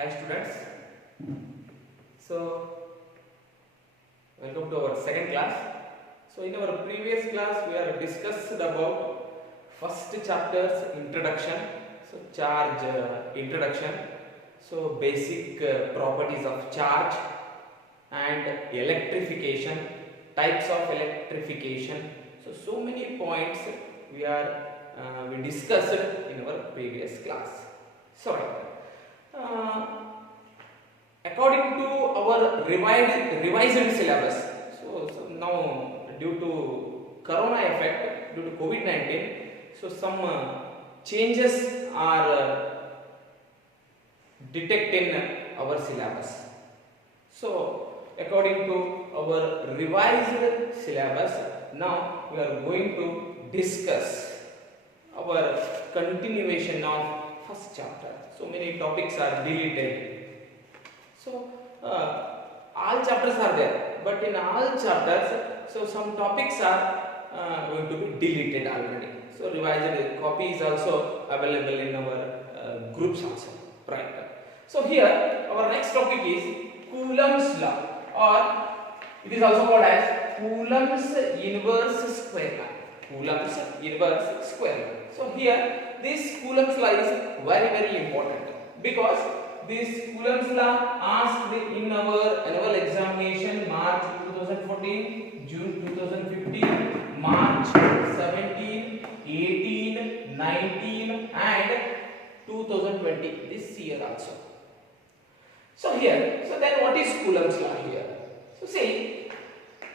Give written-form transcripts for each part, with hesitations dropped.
Hi students. So welcome to our second class. So in our previous class we are discussed about first chapter's introduction. So charge introduction. So basic properties of charge and electrification, types of electrification. So many points we discussed in our previous class. So according to our revised syllabus, so now due to corona effect, due to COVID-19, so some changes are detected in our syllabus. So according to our revised syllabus, now we are going to discuss our continuation of first chapter. So many topics are deleted. So all chapters are there, but in all chapters, so some topics are going to be deleted already. So revised copy is also available in our groups also, right? So here our next topic is Coulomb's law, or it is also called as Coulomb's inverse square law. Coulomb's inverse square law. So here this Coulomb's law is very important, because this Coulomb's law asked in our annual examination March 2014, June 2015, March 17, 18, 19 and 2020, this year also. So here, so then what is Coulomb's law here? So see,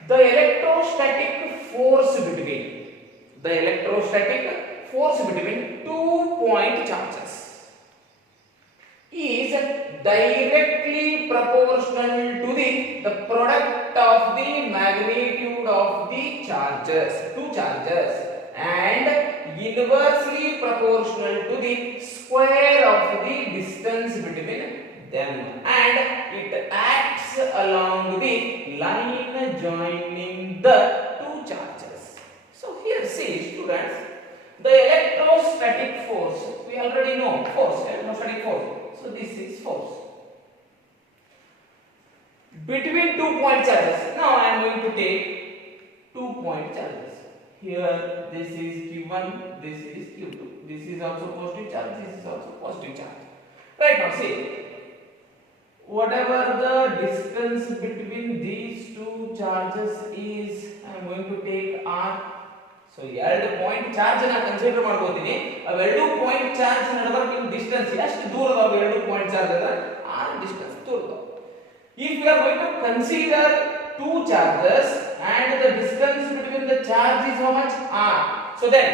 the electrostatic force between 2-point charges is directly proportional to the product of the magnitude of the two charges, and inversely proportional to the square of the distance between them, and it acts along the line joining the two charges. So here see students, the electrostatic force, we already know force, electrostatic force. So this is force between 2-point charges. Now I am going to take 2-point charges. Here this is Q1, this is Q2. This is also positive charge, this is also positive charge. Right now see, whatever the distance between these two charges is, I am going to take R. So 2-point charge na consider ಮಾಡ್ಕೊತೀನಿ. ಅವೆರಡು point charge ನಡುವಿನ distance ಎಷ್ಟು ದೂರ ಅದಾವ? 2-point charge ಅಂದ್ರೆ r distance ದೂರ ಅದಾವ. If we are going to consider two charges and the distance between the charge is how much? R. So then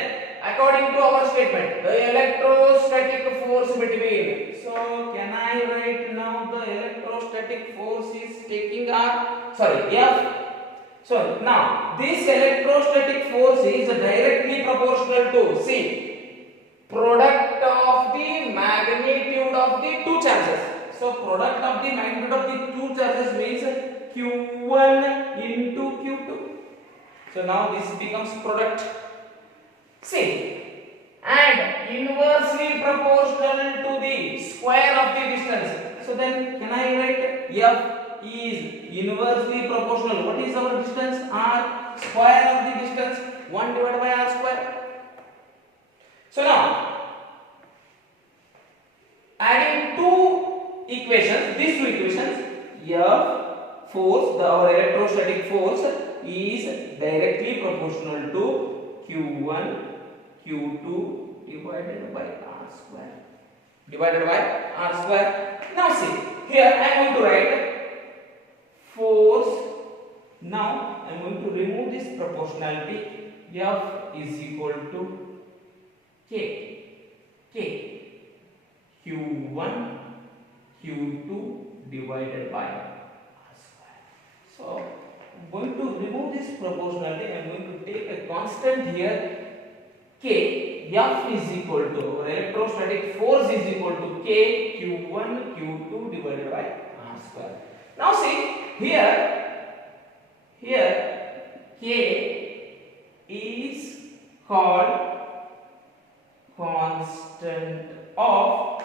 according to our statement, the electrostatic force between, so can I write now the electrostatic force is taking F. So now this electrostatic force is directly proportional to, see, product of the magnitude of the two charges. So product of the magnitude of the two charges means Q1 into Q2. So now this becomes product. See, and inversely proportional to the square of the distance. So then can I write F is inversely proportional. What is our distance? R. Square of the distance 1 divided by R square. So now adding two equations, these two equations, F force, our electrostatic force is directly proportional to Q1 Q2 divided by R square. Now see, here I am going to write force. Now I am going to remove this proportionality. F is equal to K Q1 Q2 divided by R square. So I am going to remove this proportionality. I am going to take a constant here, K. F is equal to, or electrostatic force is equal to K Q1 Q2 divided by R square. Now see, here K is called constant of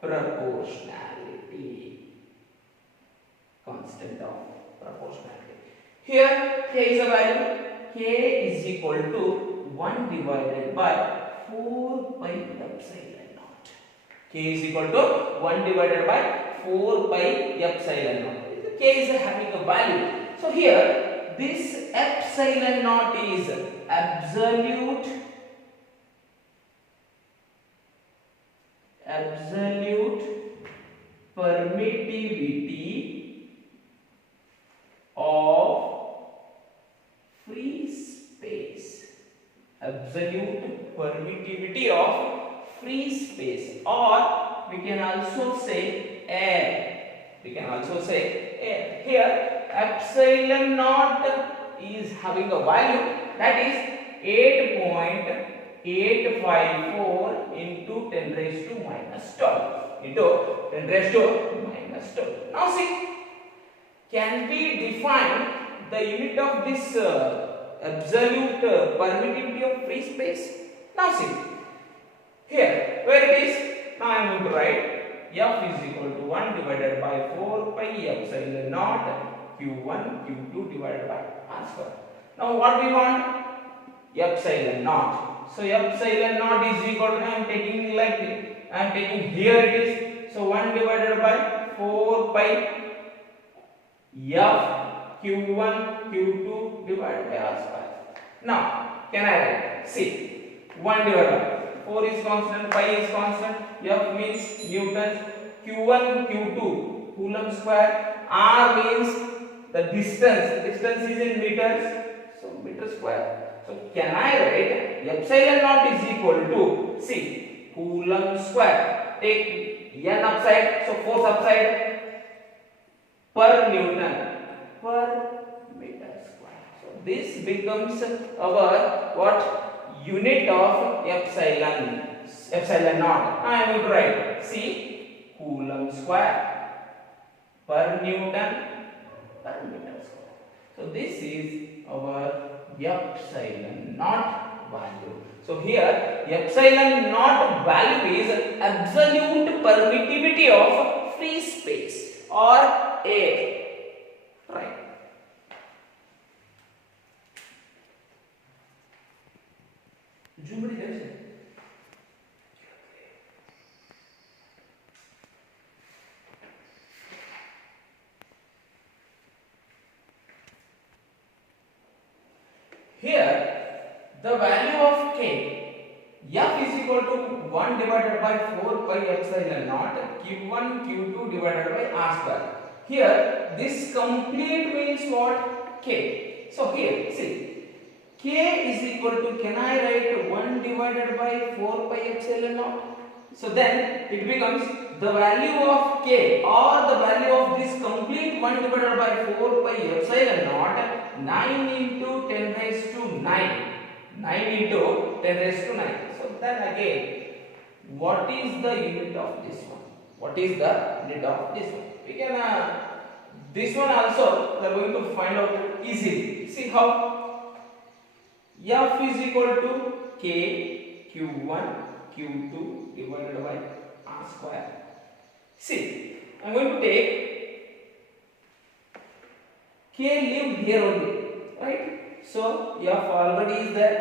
proportion. proportionality. Constant of proportionality. Here k is a value. K is equal to 1 divided by 4 pi epsilon naught. K is equal to 1 divided by 4 pi epsilon naught. K is having a value. So here this epsilon naught is absolute permittivity of free space. Absolute permittivity of free space, or we can also say air. We can also say air. Here epsilon naught is having a value that is 8.854 into 10 raised to minus 12 into 10 raised to minus 12. Now see, can we define the unit of this absolute permittivity of free space? Now see, here where it is, now I am going to write F is equal to 1 divided by 4 pi epsilon naught Q1 Q2 divided by R square. Now what we want? Epsilon naught. So epsilon naught is equal to, I am taking like I am taking here it is, so 1 divided by 4 pi F Q1 Q2 divided by R square. Now can I write? See, 1 divided by 4 is constant, pi is constant, F means newtons, Q1 Q2 coulomb square, R means the distance is in meters, so meter square. So can I write epsilon naught is equal to, see, coulomb square, take n upside, so force upside, per newton per meter square. So this becomes our what? Unit of epsilon naught. I am going to write, see, coulomb square per newton per meter square. So this is our epsilon naught value. So here epsilon naught value is absolute permittivity of free space or air. Right. Here the value of k, F is equal to 1 divided by 4 pi epsilon naught Q1 Q2 divided by R square. Here this complete means what? K. So here see, k is equal to, can I write 1 divided by 4 pi epsilon naught? So then it becomes the value of k, or the value of this complete 1 divided by 4 pi epsilon naught, 9 into 10 raised to 9. 9 into 10 raised to 9. So then again, what is the unit of this one? What is the unit of this one? We can this one also we are going to find out easily. See how? F is equal to k Q1 Q2 divided by R square. See, I am going to take k live here only, right? So F already is there.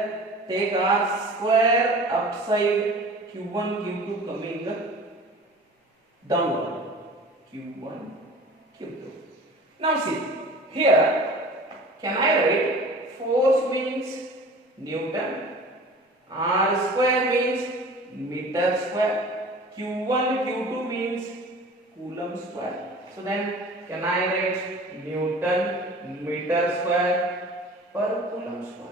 Take R square upside, Q1 Q2 coming downward, Q1 Q2. Now see, here can I write force means Newton, R square means meter square, Q1 Q2 means coulomb square. So then can I write Newton meter square per coulomb square?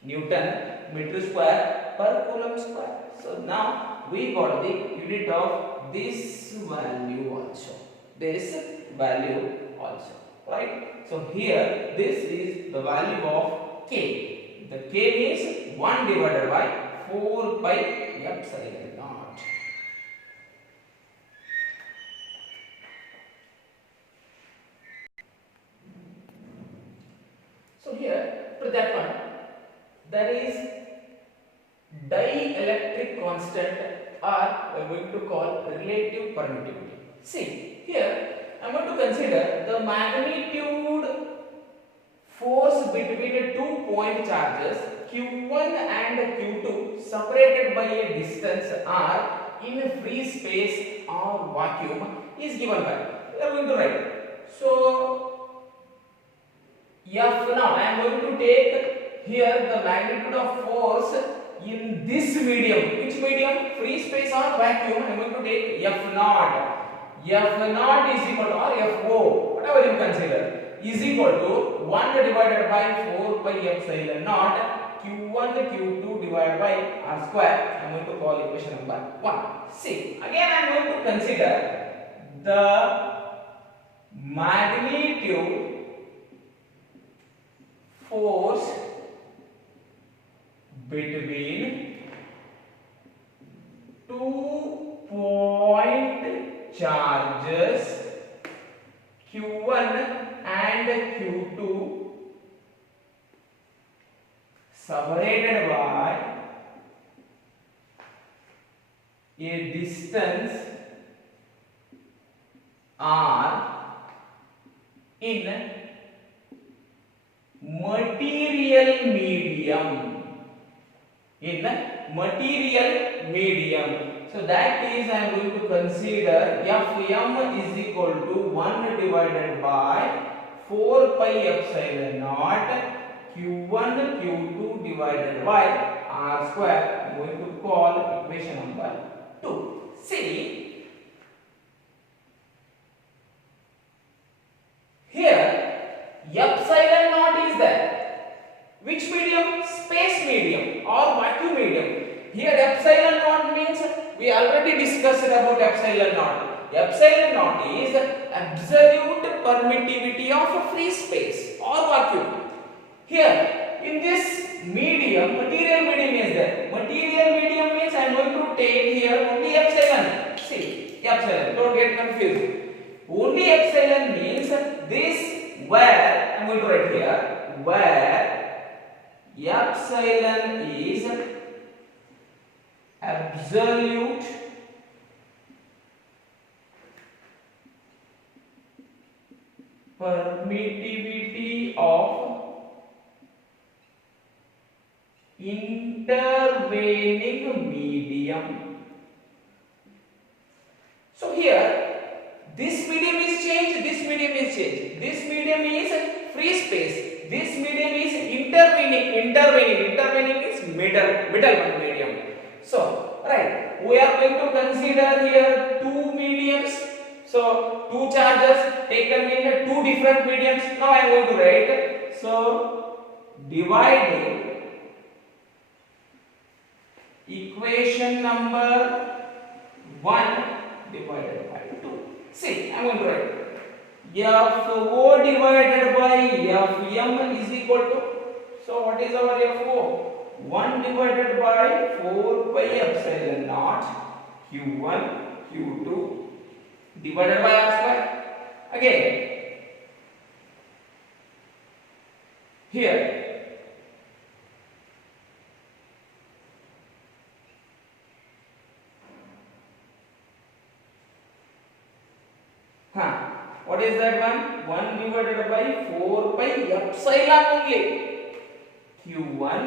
Newton meter square per coulomb square. So now we got the unit of this value also. This value also, right? So here this is the value of k. The k is 1 divided by 4 pi epsilon naught. So here for that one, there is dielectric constant, or we are I'm going to call relative permittivity. See, here I'm going to consider the magnitude force between two point charges Q1 and Q2 separated by a distance r in free space or vacuum is given by. We are going to write. So F now I am going to take here the magnitude of force in this medium. Which medium? Free space or vacuum. I am going to take F naught. F naught is equal to, or Fo, whatever you consider, is equal to 1 divided by 4 pi epsilon naught Q1 Q2 divided by r square. I am going to call equation number 1. See, again I am going to consider the magnitude force between 2 point charges Q1 and Q2 separated by a distance r in material medium. In material medium. So that is I am going to consider Fm is equal to 1 divided by 4 pi epsilon naught Q1 Q2 divided by r square. I am going to call equation number 2. See, here epsilon naught is there. Which medium? Space medium or vacuum medium. Here epsilon naught means we already discussed about epsilon naught. Epsilon naught is absolute permittivity of a free space or vacuum. Here in this medium, material medium is there. Material medium means I am going to take here only epsilon. See, epsilon, don't get confused. Only epsilon means this where I am going to write here where epsilon is absolute permittivity of intervening medium. So here this medium is changed, this medium is changed. This medium is free space, this medium is intervening is middle one medium. So right, we are going to consider here two mediums. So two charges taken in two different mediums. Now I am going to write. So dividing equation number 1 divided by 2. See, I am going to write Fo divided by Fm is equal to, so what is our Fo? 1 divided by 4 pi epsilon naught Q1 Q2 divided by r square. Again here what is that one? 1 divided by 4 pi epsilon only Q1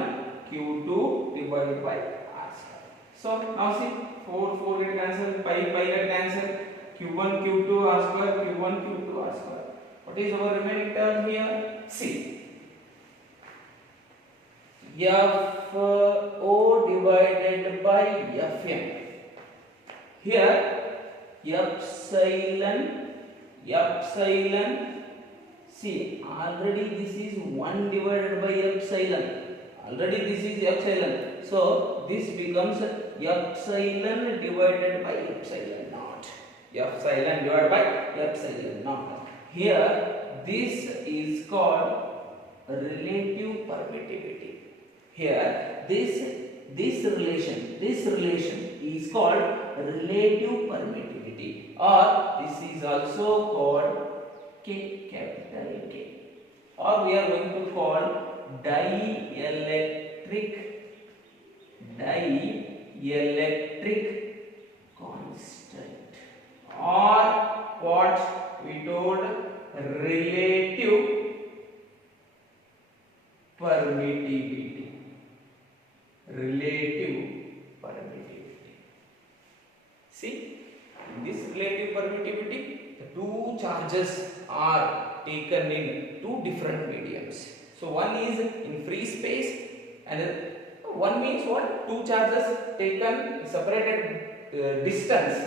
Q2 divided by r square. So now see, 4 get cancelled, pi get cancelled, Q1 Q2 r square, Q1 Q2 r square. What is our remaining term here? See, Fo divided by Fm. Here epsilon, see, already this is 1 divided by epsilon. Already this is epsilon. So this becomes epsilon divided by epsilon naught. Epsilon divided by epsilon naught. Here this is called relative permittivity. Here this relation is called relative permittivity, or this is also called K, capital K, or we are going to call dielectric constant. what we told relative permittivity. Relative permittivity. See, in this relative permittivity, the two charges are taken in two different mediums. So one is in free space, and one means what? Two charges taken separated distance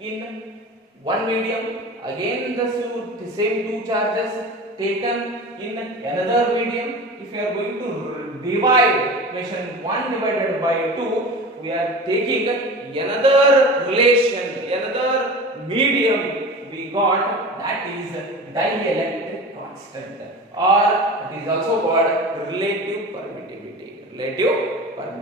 in one medium. Again, the same two charges taken in another medium. If we are going to divide equation 1 divided by 2, we are taking another relation, another medium we got, that is dielectric constant, or it is also called relative permittivity. Relative permittivity.